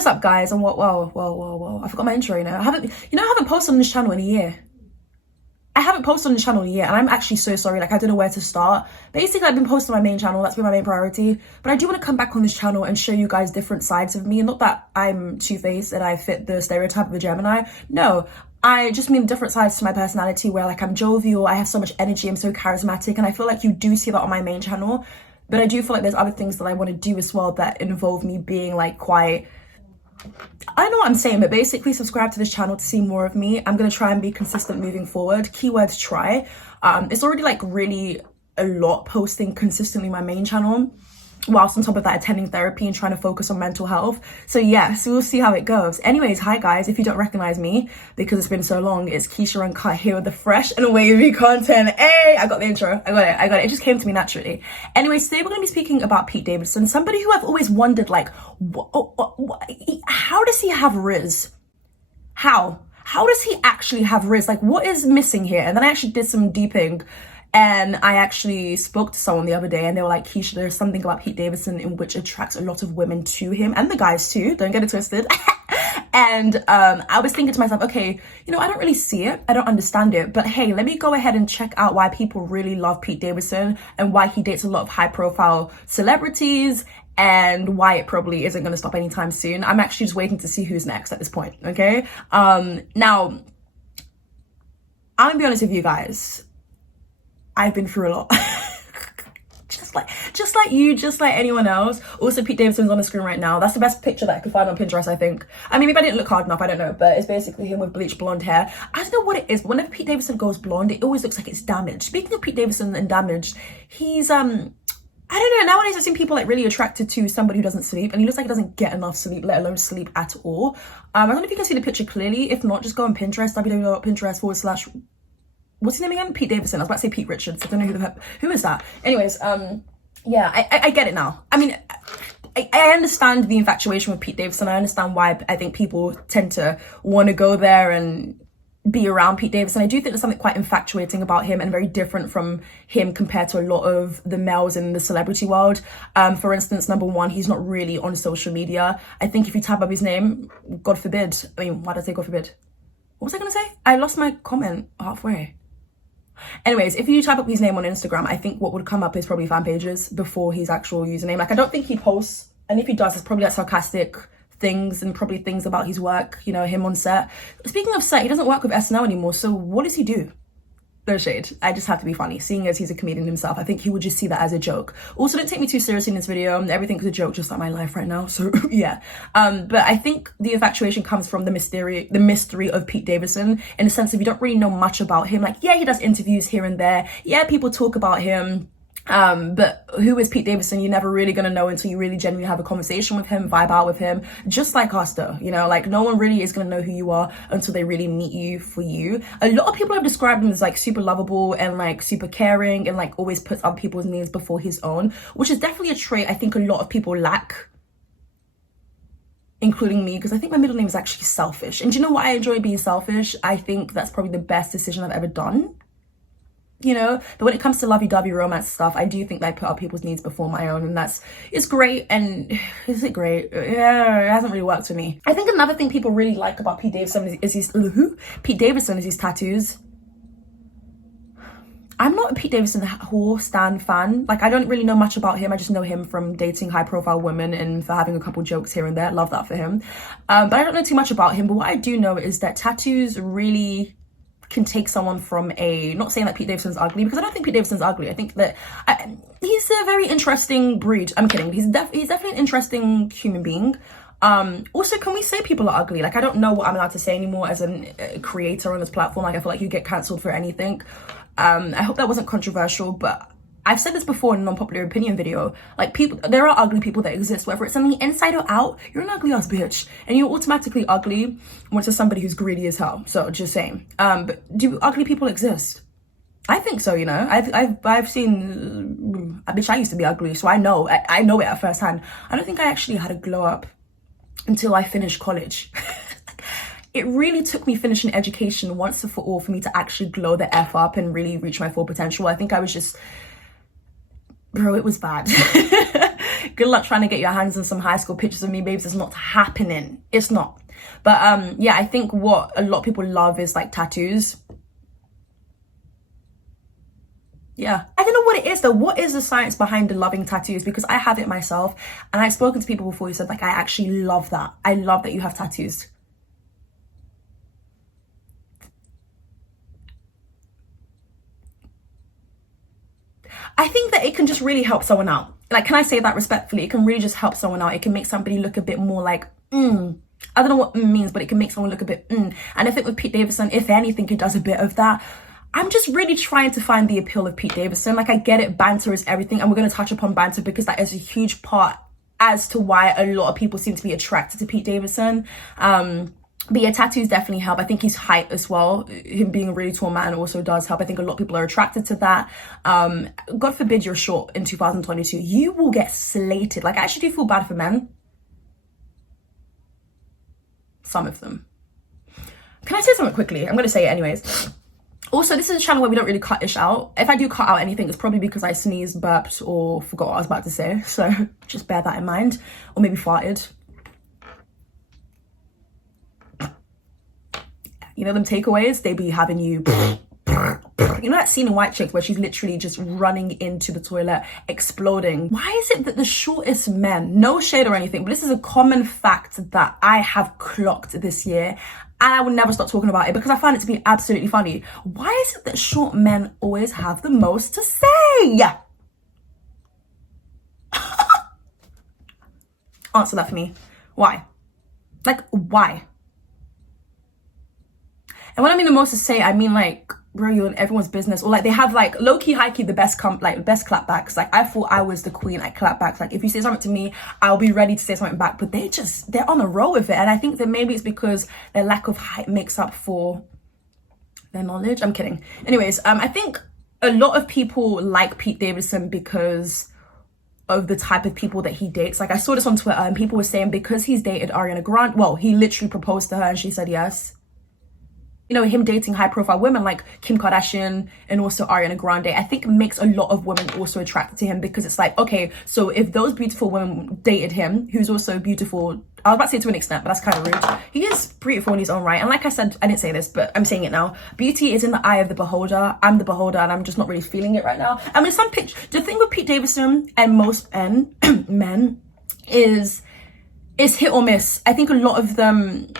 is up, guys? And whoa, I forgot my intro, I haven't posted on this channel in a year. And I'm actually so sorry. Like, I don't know where to start. Basically, I've been posting on my main channel. That's been my main priority. But I do want to come back on this channel and show you guys different sides of me. Not that I'm two-faced and I fit the stereotype of a Gemini. No, I just mean different sides to my personality where, like, I'm jovial, I have so much energy, I'm so charismatic. And I feel like you do see that on my main channel. But I do feel like there's other things that I want to do as well that involve me being, like, quite... I don't know what I'm saying, but basically subscribe to this channel to see more of me. I'm gonna try and be consistent moving forward. Keywords try. It's already like really a lot posting consistently my main channel, whilst on top of that attending therapy and trying to focus on mental health. So yeah, so we'll see how it goes. Anyways, hi guys, if you don't recognize me because it's been so long, it's Keisha Uncut here with the fresh and wavy content. Hey, I got the intro. I got it. It just came to me naturally. Anyways, today we're going to be speaking about Pete Davidson, somebody who I've always wondered, like, how does he have Riz? How does he actually have Riz? Like, what is missing here? And then I actually did some deeping. And I actually spoke to someone the other day and they were like, Keisha, there's something about Pete Davidson in which attracts a lot of women to him, and the guys too, don't get it twisted. And I was thinking to myself, okay, I don't really see it, I don't understand it, but hey, let me go ahead and check out why people really love Pete Davidson and why he dates a lot of high profile celebrities and why it probably isn't going to stop anytime soon. I'm actually just waiting to see who's next at this point, okay? Now, I'm gonna be honest with you guys. I've been through a lot. just like you, just like anyone else. Also, Pete Davidson's on the screen right now. That's the best picture that I could find on Pinterest, I think. I mean, maybe I didn't look hard enough, I don't know, but it's basically him with bleached blonde hair. I don't know what it is, but whenever Pete Davidson goes blonde, it always looks like it's damaged. Speaking of Pete Davidson and damaged, he's I don't know, nowadays I've seen people like really attracted to somebody who doesn't sleep, and he looks like he doesn't get enough sleep, let alone sleep at all. I don't know if you can see the picture clearly. If not, just go on Pinterest, www.pinterest/ what's his name again? Pete Davidson. I was about to say Pete Richards. I don't know who is that. Anyways, yeah, I get it now. I mean, I understand the infatuation with Pete Davidson. I understand why I think people tend to want to go there and be around Pete Davidson. I do think there's something quite infatuating about him and very different from him compared to a lot of the males in the celebrity world. For instance, number one, he's not really on social media. I think if you type up his name, God forbid. I mean, why did I say God forbid? What was I going to say? I lost my comment halfway. Anyways, if you type up his name on Instagram, I think what would come up is probably fan pages before his actual username. Like, I don't think he posts, and if he does, it's probably like sarcastic things and probably things about his work, him on set. Speaking of set, he doesn't work with SNL anymore, so what does he do? No shade, I just have to be funny. Seeing as he's a comedian himself, I think he would just see that as a joke. Also, don't take me too seriously in this video. Everything's a joke, just like my life right now, so yeah. But I think the infatuation comes from the mystery of Pete Davidson, in the sense of you don't really know much about him. Like, yeah, he does interviews here and there. Yeah, people talk about him. But who is Pete Davidson? You're never really gonna know until you really genuinely have a conversation with him, vibe out with him, just like us though, like no one really is gonna know who you are until they really meet you for you. A lot of people have described him as like super lovable and like super caring and like always puts other people's needs before his own, which is definitely a trait I think a lot of people lack, including me, because I think my middle name is actually selfish. And do you know what? I enjoy being selfish. I think that's probably the best decision I've ever done. But when it comes to lovey-dovey romance stuff, I do think that I put up people's needs before my own, and it's great. And is it great? Yeah, it hasn't really worked for me. I think another thing people really like about Pete Davidson is his tattoos. I'm not a Pete Davidson stan fan. Like, I don't really know much about him. I just know him from dating high-profile women and for having a couple jokes here and there. Love that for him. But I don't know too much about him. But what I do know is that tattoos really can take someone from not saying that Pete Davidson's ugly, because I don't think Pete Davidson's ugly. I think that he's a very interesting breed. I'm kidding. He's definitely an interesting human being. Also, can we say people are ugly? Like, I don't know what I'm allowed to say anymore as a creator on this platform. Like, I feel like you get cancelled for anything. I hope that wasn't controversial, but I've said this before in a non-popular opinion video. Like, there are ugly people that exist, whether it's on the inside or out. You're an ugly ass bitch, and you're automatically ugly when it's somebody who's greedy as hell. So just saying. But do ugly people exist? I think so. I've seen. Bitch, I used to be ugly, so I know it at first hand. I don't think I actually had a glow up until I finished college. It really took me finishing education once and for all for me to actually glow the F up and really reach my full potential. I think I was just... Bro, it was bad. Good luck trying to get your hands on some high school pictures of me, babes. It's not happening. It's not. But yeah, I think what a lot of people love is like tattoos. Yeah, I don't know what it is though. What is the science behind the loving tattoos? Because I have it myself, and I've spoken to people before who said like, I actually love that. I love that you have tattoos. I think that it can just really help someone out. Like, can I say that respectfully? It can really just help someone out. It can make somebody look a bit more like, I don't know what means, but it can make someone look a bit, And I think with Pete Davidson, if anything, it does a bit of that. I'm just really trying to find the appeal of Pete Davidson. Like, I get it, banter is everything, and we're going to touch upon banter because that is a huge part as to why a lot of people seem to be attracted to Pete Davidson. But yeah, tattoos definitely help. I think his height as well, him being a really tall man, also does help. I think a lot of people are attracted to that. God forbid you're short in 2022. You will get slated. Like, I actually do feel bad for men. Some of them. Can I say something quickly? I'm going to say it anyways. Also, this is a channel where we don't really cut ish out. If I do cut out anything, it's probably because I sneezed, burped, or forgot what I was about to say. So just bear that in mind. Or maybe farted. You know them takeaways? They be having you... You know that scene in White Chicks where she's literally just running into the toilet, exploding? Why is it that the shortest men, no shade or anything, but this is a common fact that I have clocked this year, and I will never stop talking about it because I find it to be absolutely funny. Why is it that short men always have the most to say? Answer that for me. Why? Like, why? And when I mean the most to say, I mean like, bro, you're in everyone's business. Or like they have like low-key, high-key, the best best clapbacks. Like I thought I was the queen at clapbacks. Like if you say something to me, I'll be ready to say something back. But they're on a roll with it. And I think that maybe it's because their lack of height makes up for their knowledge. I'm kidding. Anyways, I think a lot of people like Pete Davidson because of the type of people that he dates. Like I saw this on Twitter and people were saying because he's dated Ariana Grande, well, he literally proposed to her and she said yes. You know, him dating high profile women like Kim Kardashian and also Ariana Grande, I think makes a lot of women also attracted to him because it's like, okay, so if those beautiful women dated him, who's also beautiful, I was about to say to an extent, but that's kind of rude. He is beautiful in his own right. And like I said, I didn't say this, but I'm saying it now. Beauty is in the eye of the beholder. I'm the beholder and I'm just not really feeling it right now. I mean, the thing with Pete Davidson and most men is hit or miss. I think a lot of them...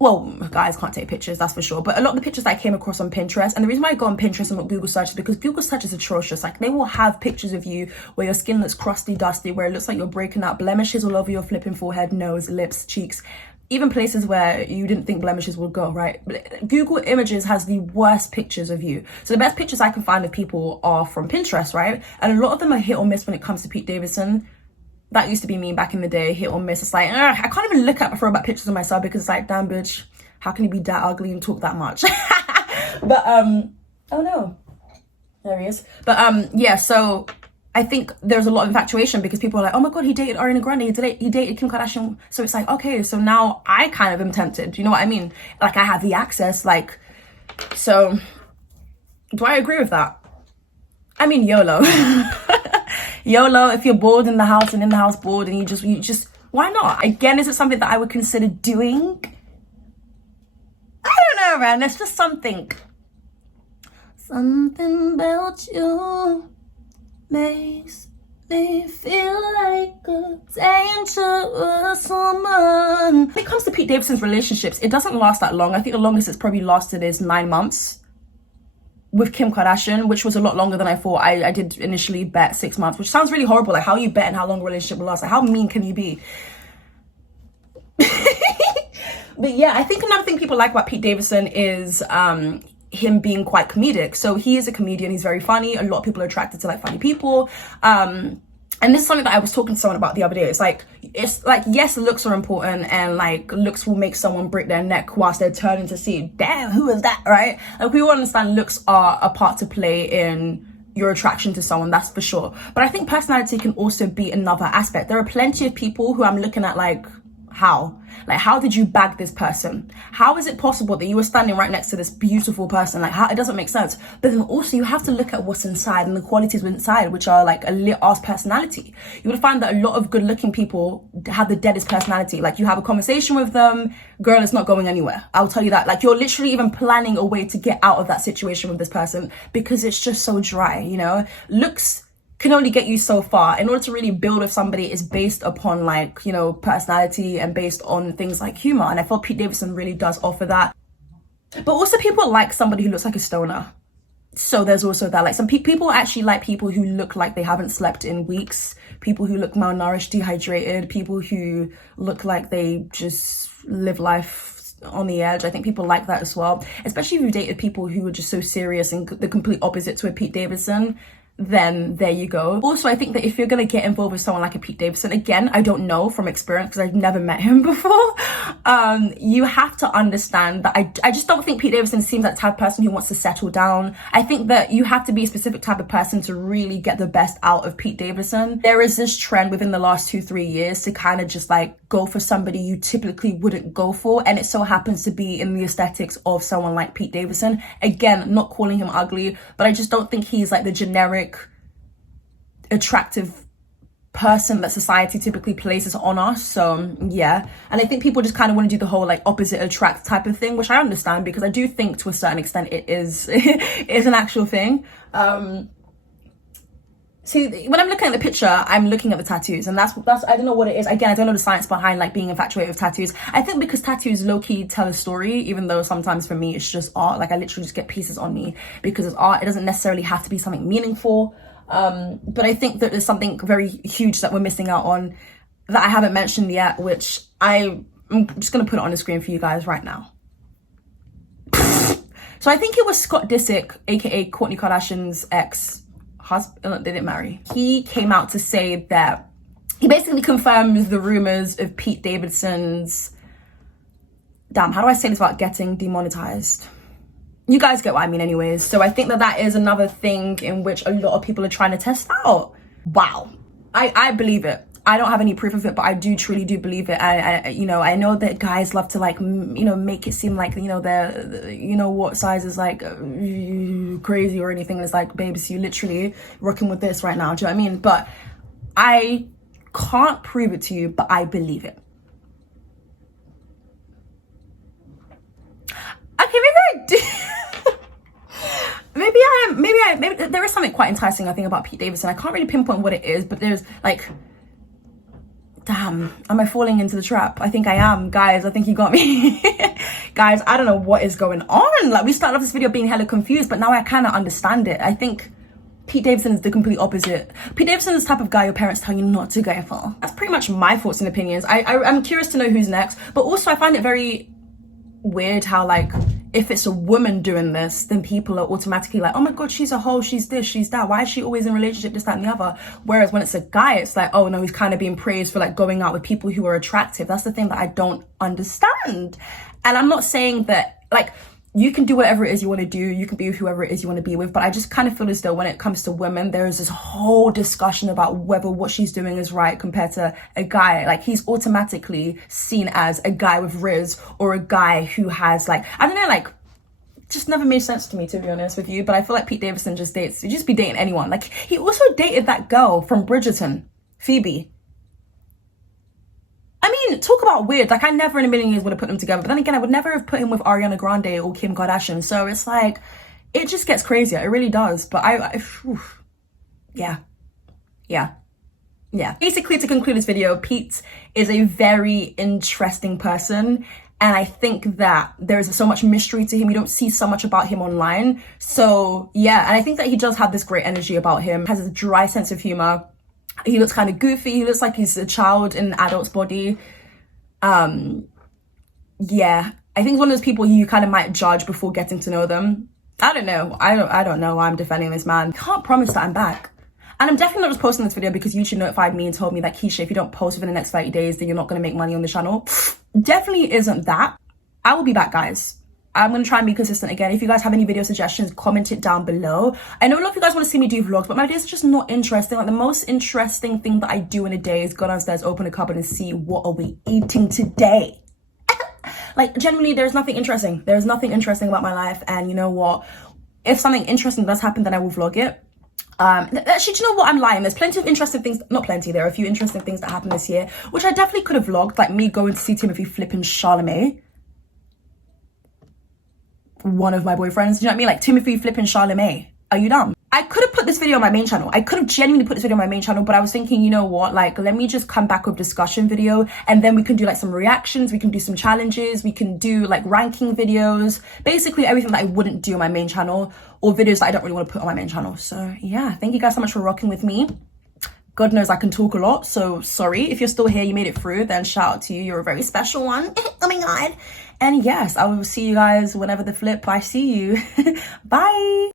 Well, guys can't take pictures, that's for sure. But a lot of the pictures that I came across on Pinterest, and the reason why I go on Pinterest and not Google search is because Google search is atrocious. Like they will have pictures of you where your skin looks crusty, dusty, where it looks like you're breaking out, blemishes all over your flipping forehead, nose, lips, cheeks, even places where you didn't think blemishes would go, right? Google Images has the worst pictures of you. So the best pictures I can find of people are from Pinterest, right? And a lot of them are hit or miss when it comes to Pete Davidson. That used to be me back in the day, hit or miss. It's like, I can't even look at throwback pictures of myself because it's like, damn bitch, how can you be that ugly and talk that much? But, oh no, there he is. But yeah, so I think there's a lot of infatuation because people are like, oh my God, he dated Ariana Grande, he dated Kim Kardashian. So it's like, okay, so now I kind of am tempted. You know what I mean? Like I have the access, like, so do I agree with that? I mean, YOLO. YOLO, if you're bored in the house and in the house bored and you just, why not? Again, is it something that I would consider doing? I don't know, man. There's just something about you makes me feel like a dangerous woman. When it comes to Pete Davidson's relationships, it doesn't last that long. I think the longest it's probably lasted is 9 months. With Kim Kardashian, which was a lot longer than I thought. I did initially bet 6 months, which sounds really horrible. Like how you bet and how long a relationship will last. Like how mean can you be? But yeah, I think another thing people like about Pete Davidson is him being quite comedic. So he is a comedian. He's very funny. A lot of people are attracted to like funny people. And this is something that I was talking to someone about the other day. It's like, yes, looks are important and like looks will make someone break their neck whilst they're turning to see, damn, who is that, right? Like we all understand looks are a part to play in your attraction to someone, that's for sure. But I think personality can also be another aspect. There are plenty of people who I'm looking at like, How? Like, how did you bag this person? How is it possible that you were standing right next to this beautiful person? Like, how? It doesn't make sense. But then also you have to look at what's inside and the qualities inside, which are like a lit ass personality. You would find that a lot of good looking people have the deadest personality. Like, you have a conversation with them, girl, it's not going anywhere. I'll tell you that. Like, you're literally even planning a way to get out of that situation with this person because it's just so dry, you know? Looks can only get you so far. In order to really build with somebody is based upon, like, you know, personality and based on things like humor. And I feel Pete Davidson really does offer that. But also people like somebody who looks like a stoner. So there's also that. Like, some people actually like people who look like they haven't slept in weeks, people who look malnourished, dehydrated, people who look like they just live life on the edge. I think people like that as well, especially if you dated people who were just so serious and the complete opposite to a Pete Davidson. Then there you go. Also, I think that if you're gonna get involved with someone like a Pete Davidson, again, I don't know from experience because I've never met him before, you have to understand that I just don't think Pete Davidson seems like the type of person who wants to settle down. I think that you have to be a specific type of person to really get the best out of Pete Davidson. There is this trend within the last 2-3 years to kind of just like go for somebody you typically wouldn't go for, and it so happens to be in the aesthetics of someone like Pete Davidson. Again, not calling him ugly, but I just don't think he's like the generic attractive person that society typically places on us. So yeah, and I think people just kind of want to do the whole like opposite attract type of thing, which I understand because I do think to a certain extent it is is an actual thing. See, when I'm looking at the picture, I'm looking at the tattoos, and that's I don't know what it is. Again, I don't know the science behind like being infatuated with tattoos. I think because tattoos low-key tell a story, even though sometimes for me it's just art. Like, I literally just get pieces on me because it's art. It doesn't necessarily have to be something meaningful. But I think that there's something very huge that we're missing out on that I haven't mentioned yet, which I'm just gonna put it on the screen for you guys right now. So I think it was Scott Disick, aka Kourtney Kardashian's ex-husband. They didn't marry. He came out to say that he basically confirms the rumors of Pete Davidson's, damn, how do I say this without getting demonetized? You guys get what I mean anyways. So I think that that is another thing in which a lot of people are trying to test out. Wow. I believe it. I don't have any proof of it, but I truly do believe it. I you know, I know that guys love to like, you know, make it seem like, you know, they're, you know, what size is like crazy or anything. It's like, babes, you literally rocking with this right now. Do you know what I mean? But I can't prove it to you, but I believe it. Okay, maybe I do. Maybe there is something quite enticing, I think, about Pete Davidson. I can't really pinpoint what it is, but there's like, damn, am I falling into the trap? I think I am, guys. I think you got me. Guys, I don't know what is going on. Like, we started off this video being hella confused, but now I kind of understand it. I think Pete Davidson is the complete opposite. Pete Davidson is the type of guy your parents tell you not to go for. That's pretty much my thoughts and opinions. I'm curious to know who's next, but also I find it very weird how, like, if it's a woman doing this, then people are automatically like, oh my god, she's a hoe, she's this, she's that, why is she always in a relationship, this, that, and the other? Whereas when it's a guy, it's like, oh no, he's kind of being praised for like going out with people who are attractive. That's the thing that I don't understand. And I'm not saying that, like, you can do whatever it is you want to do, you can be with whoever it is you want to be with, but I just kind of feel as though when it comes to women, there is this whole discussion about whether what she's doing is right compared to a guy. Like, he's automatically seen as a guy with Riz, or a guy who has, like, I don't know, like, just never made sense to me, to be honest with you. But I feel like Pete Davidson just dates, you just be dating anyone. Like, he also dated that girl from Bridgerton, Phoebe. I mean, talk about weird. Like, I never in a million years would have put them together. But then again, I would never have put him with Ariana Grande or Kim Kardashian. So it's like, it just gets crazier. It really does. But yeah. Basically, to conclude this video, Pete is a very interesting person. And I think that there's so much mystery to him. You don't see so much about him online. So yeah, and I think that he does have this great energy about him. Has a dry sense of humor. He looks kind of goofy. He looks like he's a child in an adult's body. Yeah, I think he's one of those people you kind of might judge before getting to know them. I don't know. I don't know why I'm defending this man. Can't promise that I'm back. And I'm definitely not just posting this video because YouTube notified me and told me that, Keisha, if you don't post within the next 30 days, then you're not going to make money on the channel. Definitely isn't that. I will be back, guys. I'm gonna try and be consistent again. If you guys have any video suggestions, comment it down below. I know a lot of you guys want to see me do vlogs, but my videos are just not interesting. Like, the most interesting thing that I do in a day is go downstairs, open a cupboard, and see what are we eating today. Like, genuinely, there's nothing interesting. There's nothing interesting about my life. And you know what? If something interesting does happen, then I will vlog it. Actually, do you know what? I'm lying. There's plenty of interesting things. Not plenty. There are a few interesting things that happened this year, which I definitely could have vlogged. Like me going to see Timothy flipping Charlemagne, one of my boyfriends. Do you know what I mean? Like Timothy flipping Charlemagne. Are you dumb? I could have put this video on my main channel. I could have genuinely put this video on my main channel, but I was thinking, you know what? Like, let me just come back with discussion video, and then we can do like some reactions. We can do some challenges. We can do like ranking videos. Basically everything that I wouldn't do on my main channel, or videos that I don't really want to put on my main channel. So yeah, thank you guys so much for rocking with me. God knows I can talk a lot, so sorry. If you're still here, you made it through, then shout out to you. You're a very special one. Oh my God. And yes, I will see you guys whenever the flip I see you. Bye.